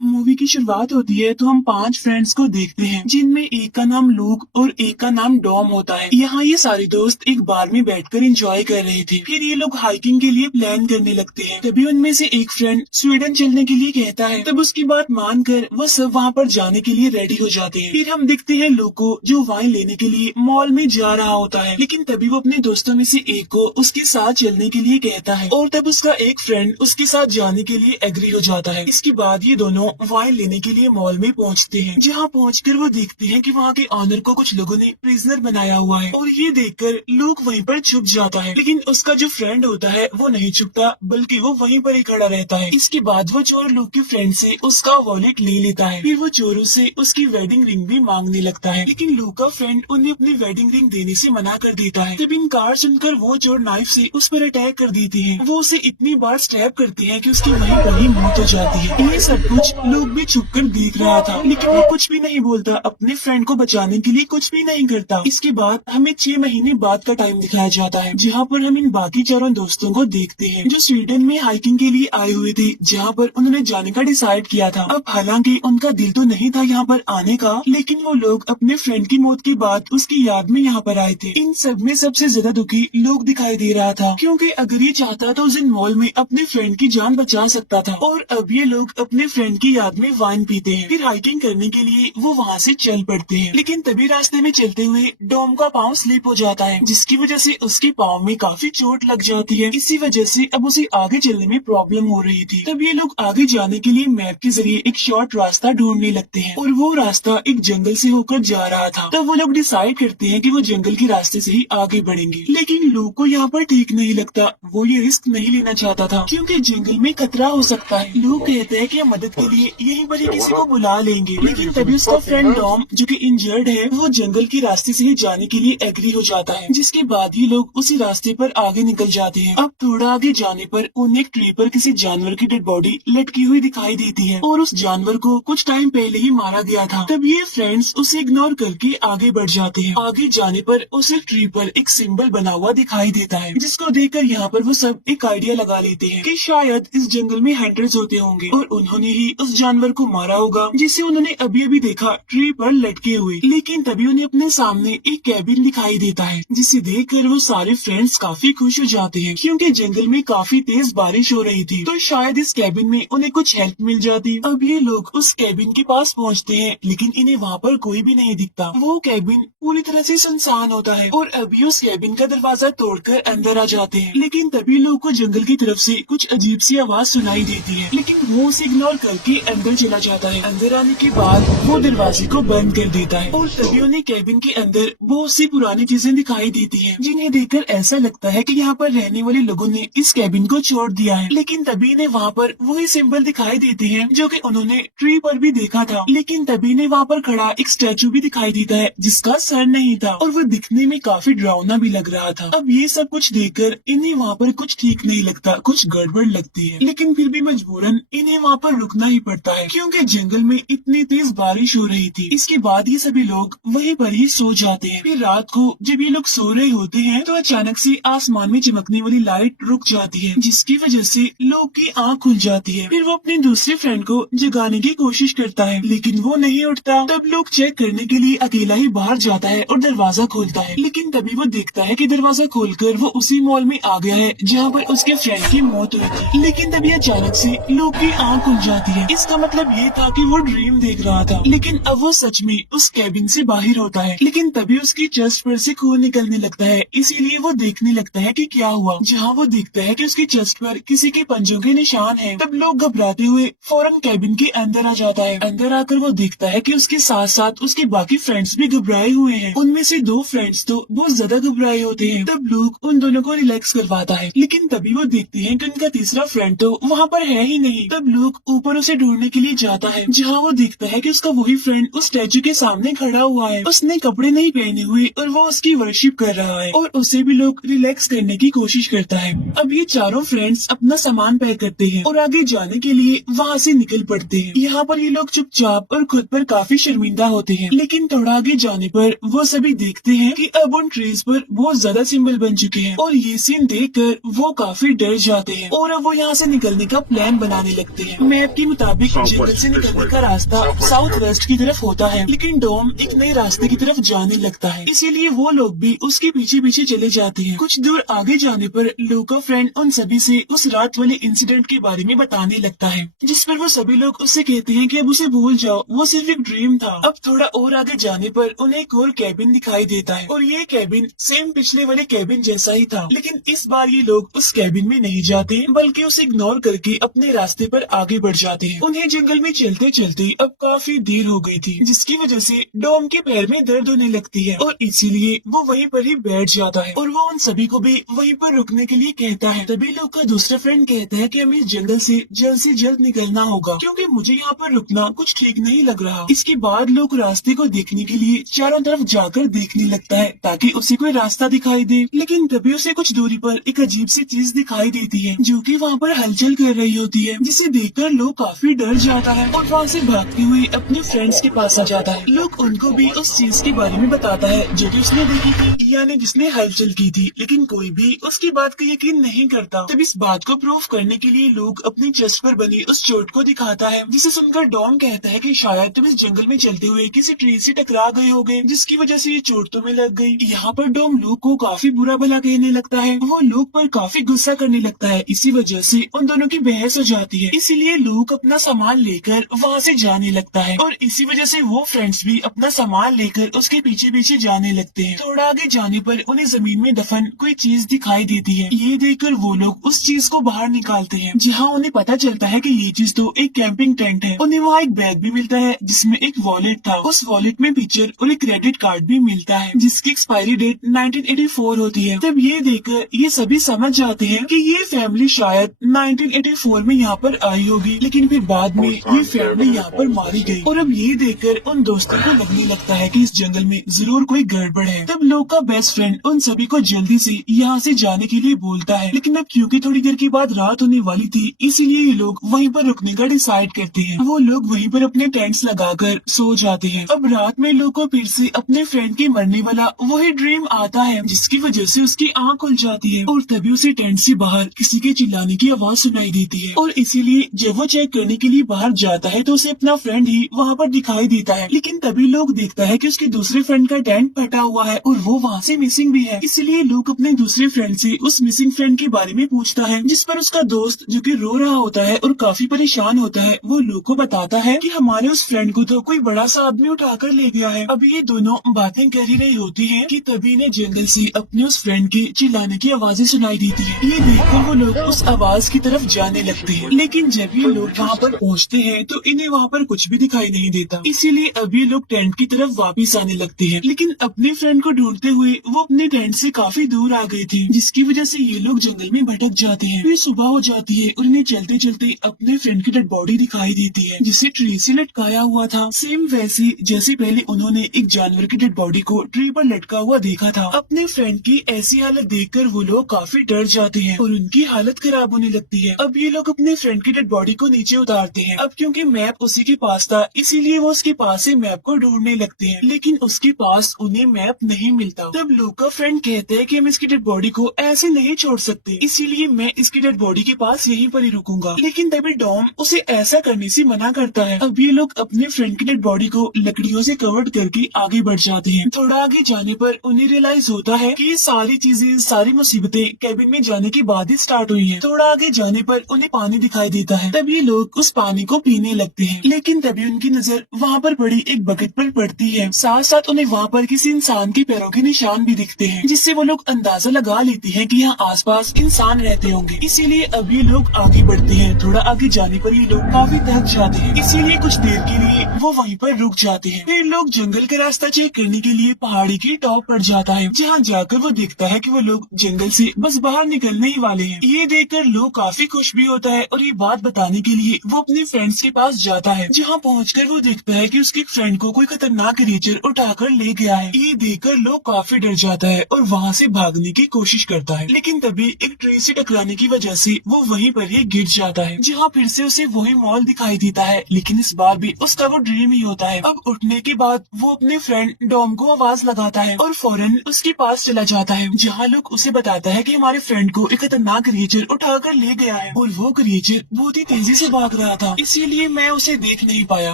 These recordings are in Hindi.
मूवी की शुरुआत होती है तो हम 5 फ्रेंड्स को देखते हैं जिनमें एक का नाम लूक और एक का नाम डॉम होता है। यहाँ ये सारे दोस्त एक बार में बैठकर एंजॉय कर रहे थे। फिर ये लोग हाइकिंग के लिए प्लान करने लगते हैं। तभी उनमें से एक फ्रेंड स्वीडन चलने के लिए कहता है। तब उसकी बात मानकर वो सब वहाँ पर जाने के लिए रेडी हो जाते हैं। फिर हम देखते हैं लूक को जो वाइन लेने के लिए मॉल में जा रहा होता है, लेकिन तभी वो अपने दोस्तों में से एक को उसके साथ चलने के लिए कहता है और तब उसका एक फ्रेंड उसके साथ जाने के लिए एग्री हो जाता है। इसके बाद ये दोनों वाइन लेने के लिए मॉल में पहुंचते हैं, जहां पहुंचकर वो देखते हैं कि वहां के ऑनर को कुछ लोगों ने प्रिजनर बनाया हुआ है और ये देखकर लूक वहीं पर छुप जाता है। लेकिन उसका जो फ्रेंड होता है वो नहीं छुपता, बल्कि वो वहीं पर ही खड़ा रहता है। इसके बाद वो चोर लूक के फ्रेंड से उसका वॉलेट ले लेता है। फिर वो चोरों से उसकी वेडिंग रिंग भी मांगने लगता है, लेकिन लूक का फ्रेंड उन्हें अपनी वेडिंग रिंग देने से मना कर देता है। तब इनकार सुनकर वो चोर नाइफ से उस पर अटैक कर देते हैं। वो उसे इतनी बार स्टैब करते हैं कि उसकी वहीं पर ही मौत हो जाती है। ये सब कुछ लूक भी छुपकर देख रहा था, लेकिन वो कुछ भी नहीं बोलता, अपने फ्रेंड को बचाने के लिए कुछ भी नहीं करता। इसके बाद हमें 6 महीने बाद का टाइम दिखाया जाता है, जहाँ पर हम इन बाकी चारों दोस्तों को देखते हैं जो स्वीडन में हाइकिंग के लिए आए हुए थे, जहाँ पर उन्होंने जाने का डिसाइड किया था। अब हालांकि उनका दिल तो नहीं था यहाँ पर आने का, लेकिन वो लोग अपने फ्रेंड की मौत के बाद उसकी याद में यहाँ पर आए थे। इन सब में सबसे ज्यादा दुखी लूक दिखाई दे रहा था, क्योंकि अगर ये चाहता तो उस दिन मॉल में अपने फ्रेंड की जान बचा सकता था। और अब ये लोग अपने फ्रेंड की याद में वाइन पीते हैं। फिर हाइकिंग करने के लिए वो वहाँ से चल पड़ते हैं, लेकिन तभी रास्ते में चलते हुए डॉम का पाँव स्लिप हो जाता है, जिसकी वजह से उसके पाँव में काफी चोट लग जाती है। इसी वजह से अब उसे आगे चलने में प्रॉब्लम हो रही थी। तब ये लोग आगे जाने के लिए मैप के जरिए एक शॉर्ट रास्ता ढूंढने लगते हैं, और वो रास्ता एक जंगल से होकर जा रहा था। तब वो लोग डिसाइड करते हैं कि वो जंगल के रास्ते से ही आगे बढ़ेंगे, लेकिन लूक को यहाँ पर ठीक नहीं लगता। वो ये रिस्क नहीं लेना चाहता था, क्योंकि जंगल में खतरा हो सकता है। लूक कहते हैं कि हम मदद के लिए यहीं पर ही किसी को बुला लेंगे, लेकिन तभी उसका फ्रेंड डॉम जो कि इंजर्ड है, वो जंगल के रास्ते से ही जाने के लिए एग्री हो जाता है। जिसके बाद ही लोग उसी रास्ते पर आगे निकल जाते हैं। अब थोड़ा आगे जाने पर उन्हें एक ट्री पर किसी जानवर की डेड बॉडी लटकी हुई दिखाई देती है, और उस जानवर को कुछ टाइम पहले ही मारा गया था। तब ये फ्रेंड्स उसे इग्नोर करके आगे बढ़ जाते हैं। आगे जाने पर उसे ट्री पर एक सिंबल बना हुआ दिखाई देता है, जिसको देखकर यहाँ पर वो सब एक आइडिया लगा लेते हैं कि शायद इस जंगल में हंटर्स होते होंगे और उन्होंने ही उस जानवर को मारा होगा जिसे उन्होंने अभी अभी देखा ट्री पर लटके हुए। लेकिन तभी उन्हें अपने सामने एक कैबिन दिखाई देता है, जिसे देखकर वो सारे फ्रेंड्स काफी खुश हो जाते हैं, क्योंकि जंगल में काफी तेज बारिश हो रही थी, तो शायद इस कैबिन में उन्हें कुछ हेल्प मिल जाती। अब ये लोग उस कैबिन के पास पहुँचते हैं, लेकिन इन्हें वहाँ पर कोई भी नहीं दिखता। वो कैबिन पूरी तरह से सुनसान होता है, और अभी उस कैबिन का दरवाजा तोड़कर अंदर आ जाते हैं। लेकिन तभी लोगों को जंगल की तरफ से कुछ अजीब सी आवाज सुनाई देती है, लेकिन वो उसे इग्नोर करके अंदर चला जाता है। अंदर आने के बाद वो दरवाजे को बंद कर देता है, और तभी उन्हें कैबिन के अंदर बहुत सी पुरानी चीजें दिखाई देती हैं, जिन्हें देखकर ऐसा लगता है कि यहाँ पर रहने वाले लोगों ने इस कैबिन को छोड़ दिया है। लेकिन तभी इन्हें वहाँ पर वही सिंबल दिखाई देते हैं जो कि उन्होंने ट्री पर भी देखा था। लेकिन तभी इन्हें वहाँ पर खड़ा एक स्टैचू भी दिखाई देता है, जिसका सर नहीं था, और वो दिखने में काफी डरावना भी लग रहा था। अब ये सब कुछ देखकर इन्हें वहाँ पर कुछ ठीक नहीं लगता, कुछ गड़बड़ लगती है। लेकिन फिर भी मजबूरन इन्हें वहाँ पर रुकना ही पड़ता है, क्योंकि जंगल में इतनी तेज बारिश हो रही थी। इसके बाद ये सभी लोग वहीं पर ही सो जाते हैं। फिर रात को जब ये लोग सो रहे होते हैं तो अचानक से आसमान में चमकने वाली लाइट रुक जाती है, जिसकी वजह से लोग की आँख खुल जाती है। फिर वो अपने दूसरे फ्रेंड को जगाने की कोशिश करता है, लेकिन वो नहीं उठता। तब लोग चेक करने के लिए अकेला ही बाहर जाता है और दरवाजा खोलता है, लेकिन तभी वो देखता है कि दरवाजा खोलकर वो उसी मॉल में आ गया है जहाँ पर उसके फ्रेंड की मौत हुई थी। लेकिन तभी अचानक से लोग की आँख खुल जाती है। इसका मतलब ये था कि वो ड्रीम देख रहा था, लेकिन अब वो सच में उस कैबिन से बाहर होता है। लेकिन तभी उसकी चेस्ट पर से खून निकलने लगता है, इसीलिए वो देखने लगता है कि क्या हुआ। जहाँ वो देखता है कि उसकी चेस्ट पर किसी के पंजों के निशान हैं। तब लोग घबराते हुए फौरन कैबिन के अंदर आ जाता है। अंदर आकर वो देखता है कि उसके साथ साथ उसके बाकी फ्रेंड्स भी घबराए हुए हैं। उनमें से 2 फ्रेंड्स तो बहुत ज्यादा घबराए होते हैं। तब लूक उन दोनों को रिलैक्स करवाता है, लेकिन तभी वो देखते हैं कि उनका तीसरा फ्रेंड तो वहाँ पर है ही नहीं। तब लूक ऊपर उसे ढूंढने के लिए जाता है, जहाँ वो देखता है कि उसका वही फ्रेंड उस स्टैचू के सामने खड़ा हुआ है। उसने कपड़े नहीं पहने हुए और वो उसकी वर्शिप कर रहा है, और उसे भी लोग रिलैक्स करने की कोशिश करता है। अब ये चारों फ्रेंड्स अपना सामान पैक करते हैं और आगे जाने के लिए वहाँ से निकल पड़ते हैं। यहाँ पर ये लोग चुपचाप और खुद पर काफी शर्मिंदा होते हैं, लेकिन थोड़ा आगे जाने पर वो सभी देखते हैं कि अब उन ट्रीज पर बहुत ज्यादा सिंबल बन चुके हैं, और ये सीन देखकर वो काफी डर जाते हैं, और अब वो यहाँ से निकलने का प्लान बनाने लगते हैं। मैप के मुताबिक जंगल से निकलने का रास्ता साउथ वेस्ट की तरफ होता है, लेकिन डॉम एक नए रास्ते की तरफ जाने लगता है, इसीलिए वो लोग भी उसके पीछे पीछे चले जाते हैं। कुछ दूर आगे जाने पर लू का फ्रेंड उन सभी से उस रात वाले इंसिडेंट के बारे में बताने लगता है, जिस पर वो सभी लोग उससे कहते हैं कि अब उसे भूल जाओ, वो सिर्फ एक ड्रीम था। अब थोड़ा और आगे जाने पर उन्हें एक और कैबिन दिखाई देता है और ये कैबिन सेम पिछले वाले कैबिन जैसा ही था, लेकिन इस बार ये लोग उस कैबिन में नहीं जाते बल्कि उसे इग्नोर करके अपने रास्ते पर आगे बढ़ जाते हैं। उन्हें जंगल में चलते चलते अब काफी देर हो गई थी, जिसकी वजह से डॉम के पैर में दर्द होने लगती है और इसीलिए वो वहीं पर ही बैठ जाता है और वो उन सभी को भी वहीं पर रुकने के लिए कहता है। तभी लोग का दूसरा फ्रेंड कहता है कि हमें इस जंगल से जल्द निकलना होगा, क्योंकि मुझे यहाँ पर रुकना कुछ ठीक नहीं लग रहा। इसके बाद लोग रास्ते को देखने के लिए चारों तरफ जाकर देखने लगता है ताकि उसे कोई रास्ता दिखाई दे, लेकिन तभी उसे कुछ दूरी पर एक अजीब सी चीज दिखाई देती है जो कि वहाँ पर हलचल कर रही होती है, जिसे देखकर लोग काफी डर जाता है और वहाँ से भागते हुए अपने फ्रेंड्स के पास आ जाता है। लोग उनको भी उस चीज के बारे में बताता है जो कि उसने देखी थी, यानी जिसने हलचल की थी, लेकिन कोई भी उसकी बात का यकीन नहीं करता। तब इस बात को प्रूव करने के लिए लोग अपनी चेस्ट पर बनी उस चोट को दिखाता है, जिसे सुनकर डॉम कहता है कि शायद तुम इस जंगल में चलते हुए किसी ट्री से टकरा गए होगे, जिसकी वजह से ये चोट तुम्हें लग गई। यहाँ पर डॉम लूक को काफी बुरा भला कहने लगता है, वो लूक पर काफी गुस्सा करने लगता है। इसी वजह से उन दोनों की बहस हो जाती है, इसीलिए लूक अपना सामान लेकर वहाँ से जाने लगता है और इसी वजह से वो फ्रेंड्स भी अपना सामान लेकर उसके पीछे पीछे जाने लगते हैं। थोड़ा आगे जाने पर उन्हें जमीन में दफन कोई चीज दिखाई देती है। ये देखकर वो लोग उस चीज को बाहर निकालते हैं, जहाँ उन्हें पता चलता है कि ये चीज तो एक कैंपिंग टेंट है। उन्हें वहाँ एक बैग भी मिलता है जिसमें एक वॉलेट था, उस वॉलेट में पिक्चर और एक क्रेडिट कार्ड भी मिलता है जिसकी एक्सपायरी डेट 1984 होती है। तब ये देखकर ये सभी समझ जाते हैं कि ये फैमिली शायद 1984 में यहाँ पर आई होगी, लेकिन फिर बाद में ये फैमिली यहाँ पर मारी गई। और अब ये देखकर उन दोस्तों को लगने लगता है कि इस जंगल में जरूर कोई गड़बड़ है। तब लोग का बेस्ट फ्रेंड उन सभी को जल्दी से यहाँ से जाने के लिए बोलता है, लेकिन अब क्योंकि थोड़ी देर के बाद रात होने वाली थी, इसीलिए ये लोग वहीं पर रुकने का डिसाइड करते हैं। वो लोग वहीं पर अपने टेंट्स लगाकर सो जाते हैं। अब रात में लोग को फिर से अपने फ्रेंड के मरने वाला वही ड्रीम आता है, जिसकी वजह से उसकी आंख खुल जाती है और तभी उसे टेंट से बाहर किसी के चिल्लाने की आवाज सुनाई देती है और इसीलिए जब वो चेक करने के लिए बाहर जाता है तो उसे अपना फ्रेंड ही वहाँ पर दिखाई देता है। लेकिन तभी लोग देखता है कि उसके दूसरे फ्रेंड का टेंट फटा हुआ है और वो वहाँ से मिसिंग भी है। इसीलिए लोग अपने दूसरे फ्रेंड से उस मिसिंग फ्रेंड के बारे में पूछता है, जिस पर उसका दोस्त जो कि रो रहा होता है और काफी परेशान होता है, वो लोग को बताता है कि हमारे उस फ्रेंड को तो कोई बड़ा सा आदमी उठाकर ले गया है। अभी ये दोनों बातें कर ही रही होती है कि तभी इन्हें जंगल से अपने उस फ्रेंड के चिल्लाने की आवाजें सुनाई देती है। ये देखकर वो लोग उस आवाज की तरफ जाने लगते हैं, लेकिन जब ये लोग वहाँ पर पहुँचते हैं तो इन्हें वहाँ पर कुछ भी दिखाई नहीं देता। इसीलिए अब ये लोग टेंट की तरफ वापिस आने लगते हैं, लेकिन अपने फ्रेंड को ढूंढते हुए वो अपने टेंट से काफी दूर आ गए थे, जिसकी वजह से ये लोग जंगल में भटक जाते हैं। फिर सुबह हो जाती है और इन्हें चलते चलते अपने फ्रेंड की डेड बॉडी दिखाई देती है, जिसे ट्री से लटकाया हुआ था, सेम वैसे जैसे पहले उन्होंने एक जानवर की डेड बॉडी को ट्री पर लटका हुआ देखा था। अपने फ्रेंड की ऐसी हालत देखकर वो लोग काफी डर जाते हैं और उनकी हालत खराब होने लगती है। अब ये लोग अपने फ्रेंड की डेड बॉडी को नीचे उतारते हैं। अब क्योंकि मैप उसी के पास था, इसीलिए वो उसके पास से मैप को ढूंढने लगते हैं, लेकिन उसके पास उन्हें मैप नहीं मिलता। तब लोग का फ्रेंड कहते हैं कि हम इसकी डेड बॉडी को ऐसे नहीं छोड़ सकते, इसीलिए मैं इसकी डेड बॉडी के पास यहीं पर ही रुकूंगा। लेकिन तभी डॉम उसे ऐसा करने से मना करता है। अब ये लोग अपने फ्रेंड की डेड बॉडी को लकड़ियों से कवर करके आगे बढ़ जाते हैं। थोड़ा आगे जाने पर उन्हें रियलाइज होता है कि ये सारी चीजें, सारी मुसीबतें कैबिन में जाने के बाद ही स्टार्ट हुई हैं। थोड़ा आगे जाने पर उन्हें पानी दिखाई देता है। तब ये लोग उस पानी को पीने लगते हैं, लेकिन तभी उनकी नजर वहाँ पर पड़ी एक बकेट पर पड़ती है। साथ साथ उन्हें वहाँ पर किसी इंसान के पैरों के निशान भी दिखते हैं, जिससे वो लोग अंदाजा लगा लेते हैं कि यहाँ आसपास इंसान रहते होंगे। इसीलिए अब ये लोग आगे बढ़ते हैं। थोड़ा आगे जाने पर ये लोग काफी थक जाते हैं, इसीलिए कुछ देर के लिए वो वहीं पर रुक जाते हैं। फिर लोग जंगल का रास्ता चेक करने के लिए पहाड़ी की टॉप पर जाता है, जहाँ जाकर वो देखता है कि वो लोग जंगल से बस बाहर निकलने ही वाले हैं। ये देखकर लोग काफी खुश भी होता है और ये बात बताने के लिए वो अपने फ्रेंड्स के पास जाता है, जहाँ पहुंचकर वो देखता है कि उसके फ्रेंड को कोई खतरनाक क्रिएचर उठाकर ले गया है। ये देखकर लोग काफी डर जाता है और वहाँ से भागने की कोशिश करता है, लेकिन तभी एक ट्री से टकराने की वजह से वो वहीं पर ही गिर जाता है, जहाँ फिर से उसे वही मॉल दिखाई देता है, लेकिन इस बार भी उसका वो ड्रीम ही होता है। अब उठने के बाद वो अपने फ्रेंड डॉम को आवाज लगाता है और फौरन उसके पास चला जाता है, जहाँ लोग उसे बताता है कि हमारे फ्रेंड को एक खतरनाक क्रिएचर उठाकर ले गया है और वो क्रिएचर बहुत ही तेजी से भाग रहा था, इसीलिए मैं उसे देख नहीं पाया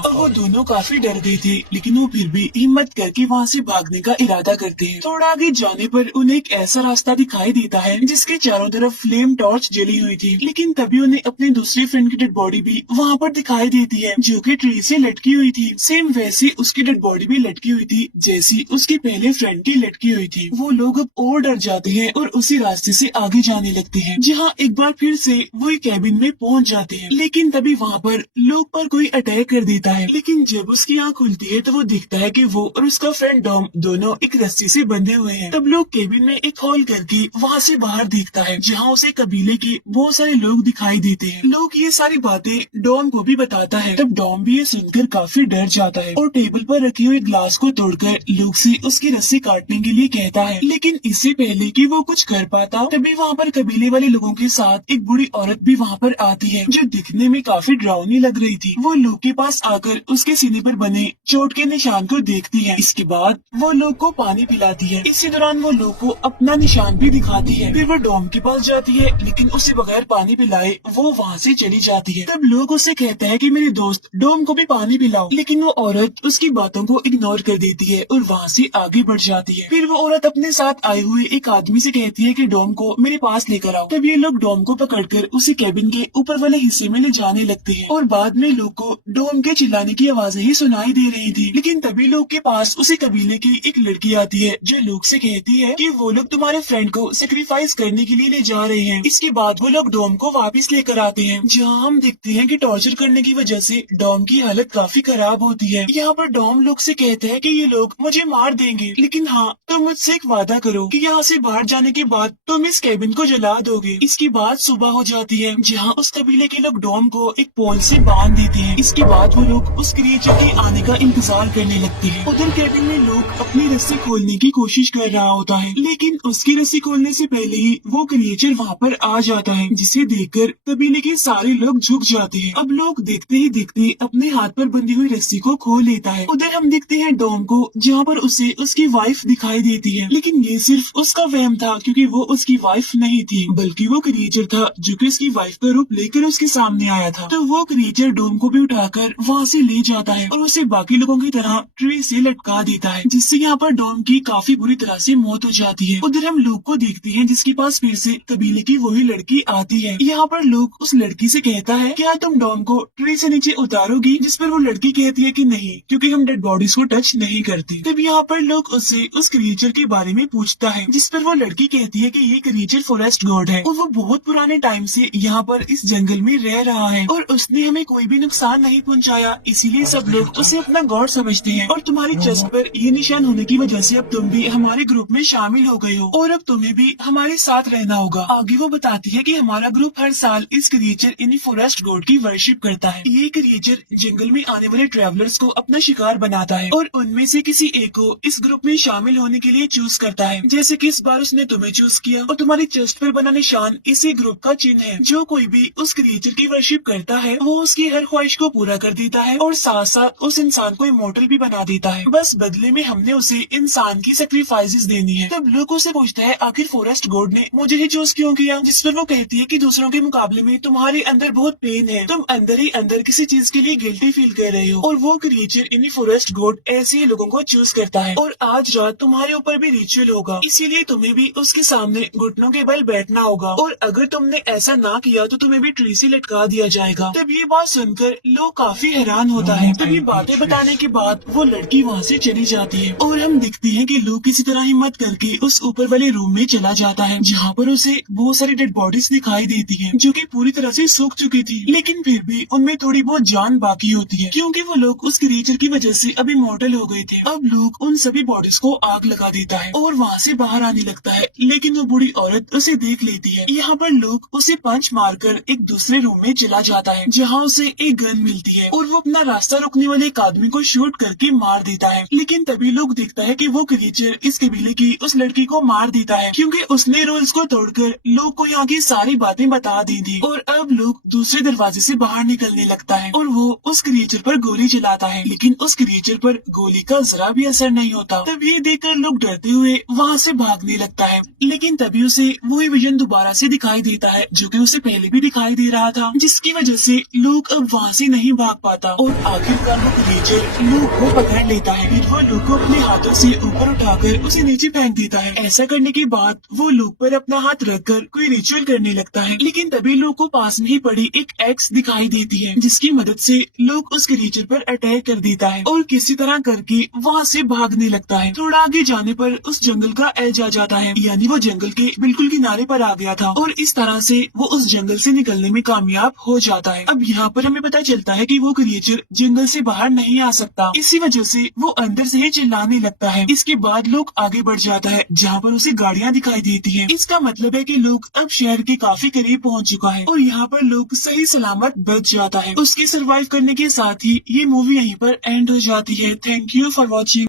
और वो दोनों काफी डर गए थे, लेकिन वो फिर भी हिम्मत करके वहाँ से भागने का इरादा करते हैं। थोड़ा आगे जाने पर उन्हें एक ऐसा रास्ता दिखाई देता है जिसके चारों तरफ फ्लेम टॉर्च जली हुई थी, लेकिन तभी उन्हें अपने दूसरे फ्रेंड की डेड बॉडी भी वहाँ पर दिखाई देती है जो कि ट्री से लटकी हुई थी। सेम वैसी उसकी डेड बॉडी भी लटकी हुई थी जैसी उसके पहले फ्रेंड की लटकी हुई थी। वो लोग अब और डर जाते हैं और उसी रास्ते से आगे जाने लगते हैं, जहाँ एक बार फिर से वो एक कैबिन में पहुँच जाते हैं, लेकिन तभी वहाँ पर लोग पर कोई अटैक कर देता है। लेकिन जब उसकी आँख खुलती है तो वो दिखता है कि वो और उसका फ्रेंड डॉम दोनों एक रस्सी से बंधे हुए हैं। तब लोग केबिन में एक हॉल करके वहाँ से बाहर देखता है, जहाँ उसे कबीले के बहुत सारे लोग दिखाई देते हैं। लोग ये सारी बातें डॉम को भी बताता है। तब डॉम भी ये सुनकर काफी डर जाता है और टेबल पर रखे हुए ग्लास को तोड़कर लूक से उसकी रस्सी काटने के लिए कहता है, लेकिन इससे पहले कि वो कुछ कर पाता तभी वहाँ पर कबीले वाले लोगों के साथ एक बूढ़ी औरत भी वहाँ पर आती है, जो दिखने में काफी डरावनी लग रही थी। वो लूक के पास आकर उसके सीने पर बने चोट के निशान को देखती है। इसके बाद वो लूक को पानी पिलाती है। इसी दौरान वो लूक को अपना निशान भी दिखाती है। फिर वो डॉम के पास जाती है, लेकिन उसे बगैर पानी पिलाए वो वहाँ से चली जाती है। तब लोग उसे कहता है कि मेरे दोस्त डॉम को भी पानी पिलाओ, लेकिन वो औरत उसकी बातों को इग्नोर कर देती है और वहाँ से आगे बढ़ जाती है। फिर वो औरत अपने साथ आए हुए एक आदमी से कहती है कि डॉम को मेरे पास लेकर आओ। तब ये लोग डॉम को पकड़कर उसे कैबिन के ऊपर वाले हिस्से में ले जाने लगते हैं और बाद में लोग को डॉम के चिल्लाने की आवाजें ही सुनाई दे रही थी। लेकिन तभी लोग के पास उसी कबीले की एक लड़की आती है जो लोग से कहती है कि वो लोग तुम्हारे फ्रेंड को सेक्रीफाइस करने के लिए ले जा रहे हैं। इसके बाद वो लोग डॉम को वापस लेकर आते हैं, जहाँ हम देखते हैं कि टॉर्चर करने की वजह से डॉम की हालत काफी खराब होती है। यहाँ पर डॉम लोग से कहते हैं कि ये लोग मुझे मार देंगे, लेकिन हाँ तुम मुझसे एक वादा करो कि यहाँ से बाहर जाने के बाद तुम इस कैबिन को जला दोगे। इसके बाद सुबह हो जाती है, जहाँ उस कबीले के लोग डॉम को एक पोल से बांध देते हैं। इसके बाद वो लोग उस क्रिएचर के आने का इंतजार करने लगते हैं। उधर कैबिन में लोग अपनी रस्सी खोलने की कोशिश कर रहा होता है, लेकिन उसकी रस्सी खोलने से पहले ही वो क्रिएचर वहाँ पर आ जाता है, जिसे देखकर कबीले के सारे लोग झुक जाते हैं। अब लोग देखते ही देखते अपने हाथ पर बंधी हुई रस्सी को खोल लेता है। उधर हम देखते हैं डॉम को, जहाँ पर उसे उसकी वाइफ दिखाई देती है, लेकिन ये सिर्फ उसका वहम था क्योंकि वो उसकी वाइफ नहीं थी, बल्कि वो क्रिएचर था जो कि उसकी वाइफ का रूप लेकर उसके सामने आया था। तो वो क्रिएचर डॉम को भी उठाकर वहाँ से ले जाता है और उसे बाकी लोगों की तरह ट्री से लटका देता है, जिससे यहाँ पर डॉम की काफी बुरी तरह से मौत हो जाती है। उधर हम लूक को देखते हैं, जिसके पास फिर से कबीले की वही लड़की आती है। यहाँ पर लूक उस लड़की से कहता है, क्या तुम डॉम को ट्री से नीचे उतारोगी? जिस पर वो लड़की कहती है कि नहीं, क्योंकि हम डेड बॉडीज को टच नहीं करते। तब यहाँ पर लूक उससे उस क्रिएचर के बारे में पूछता है, जिस पर वो लड़की कहती है कि ये क्रिएचर फॉरेस्ट गॉड है और वो बहुत पुराने टाइम से यहाँ पर इस जंगल में रह रहा है और उसने हमें कोई भी नुकसान नहीं पहुँचाया, इसीलिए सब लोग उसे अपना गॉड समझते हैं। और तुम्हारी चेस्ट पर ये निशान होने की वजह से अब तुम भी हमारे ग्रुप में शामिल हो गए हो और अब तुम्हें भी हमारे साथ रहना होगा। आगे वो बताती है कि हमारा ग्रुप हर साल इस क्रिएचर यानी फॉरेस्ट गॉड की वर्शिप करता है। ये क्रिएचर जंगल में आने वाले ट्रैवलर्स को अपना शिकार बनाता है और उनमें से किसी एक को इस ग्रुप में शामिल होने के लिए चूज करता है। जैसे कि इस बार उसने तुम्हें चूज किया और तुम्हारी चेस्ट पर बना निशान इसी ग्रुप का चिन्ह है। जो कोई भी उस क्रिएचर की वर्शिप करता है वो उसकी हर ख्वाहिश को पूरा कर देता है और साथ साथ उस इंसान को इमोर्टल भी बना देता है। बस बदले में हमने उसे इंसान की सेक्रीफाइसेस देनी है। तब लूक उसे पूछता है, आखिर फॉरेस्ट गॉड ने मुझे ही चूज क्यों किया? जिस पर वो कहती है कि दूसरों के मुकाबले में तुम्हारे अंदर बहुत पेन है, तुम अंदर ही अंदर किसी चीज के लिए गिल्टी फील कर रहे हो और वो क्रिएचर यानी फॉरेस्ट गॉड ऐसे ही लोगों को चूज करता है और आज रात तुम्हारे ऊपर भी रिचुअल होगा, इसीलिए तुम्हें भी उसके सामने घुटनों के बल बैठना होगा और अगर तुमने ऐसा ना किया तो तुम्हें भी ट्री से लटका दिया जाएगा। तब ये बात सुनकर लोग काफी हैरान होता है। तब ये बातें बताने के बाद वो लड़की वहाँ से चली जाती है और हम दिखते हैं कि लोग किसी तरह हिम्मत करके उस ऊपर वाले रूम में चला जाता है, जहाँ पर उसे बहुत सारी डेड बॉडीज दिखाई देती हैं, जो कि पूरी तरह से सूख चुकी थी, लेकिन फिर भी उनमें थोड़ी बहुत जान बाकी होती है क्योंकि वो लोग उस क्रिएचर की वजह से अभी मॉर्टल हो गए थे। अब लोग उन सभी बॉडीज को आग लगा देता है और वहाँ से बाहर आने लगता है, लेकिन वो बूढ़ी औरत उसे देख लेती है। यहाँ पर लोग उसे पंच मारकर एक दूसरे रूम में चला जाता है, जहाँ उसे एक गन मिलती है और वो अपना रास्ता रोकने वाले एक आदमी को शूट करके मार देता है। लेकिन तभी लोग देखता है कि वो क्रिएचर इस कबीले की उस लड़की को मार देता है क्योंकि उसने रूल्स को तोड़कर लोग को यहाँ की सारी बातें बता दी थी। और अब लोग दूसरे दरवाजे से बाहर निकलने लगता है और वो उस क्रिएचर पर गोली चलाता है, लेकिन उस क्रिएचर पर गोली का जरा भी असर नहीं होता। तब ये देखकर लोग डरते हुए वहाँ से भागने लगता है, लेकिन तभी उसे वही विजन दोबारा से दिखाई देता है जो कि उसे पहले भी दिखाई दे रहा था, जिसकी वजह से लूक अब वहाँ से नहीं भाग पाता और आखिरकार वो क्रिएचर लूक को पकड़ लेता है। फिर वो लूक को अपने हाथों से ऊपर उठाकर उसे नीचे फेंक देता है। ऐसा करने के बाद वो लूक पर अपना हाथ रखकर कोई रिचुअल करने लगता है, लेकिन तभी लूक को पास में ही पड़ी एक एक्स दिखाई देती है, जिसकी मदद से लूक उस क्रिएचर पर अटैक कर देता है और किसी तरह करके वहाँ से भागने लगता है। थोड़ा आगे जाने पर उस जंगल का एज आ जाता है, यानी वो जंगल के बिल्कुल किनारे पर आ गया था और इस तरह से वो उस जंगल से निकलने में कामयाब हो जाता है। अब यहाँ पर हमें पता चलता है कि वो क्रिएचर जंगल से बाहर नहीं आ सकता, इसी वजह से वो अंदर से ही चिल्लाने लगता है। इसके बाद लोग आगे बढ़ जाता है जहाँ पर उसे गाड़ियाँ दिखाई देती हैं। इसका मतलब है कि लोग अब शहर के काफी करीब पहुँच चुका है और यहाँ पर लोग सही सलामत बच जाता है। उसके सरवाइव करने के साथ ही ये मूवी यहीं पर एंड हो जाती है। Thank you for watching.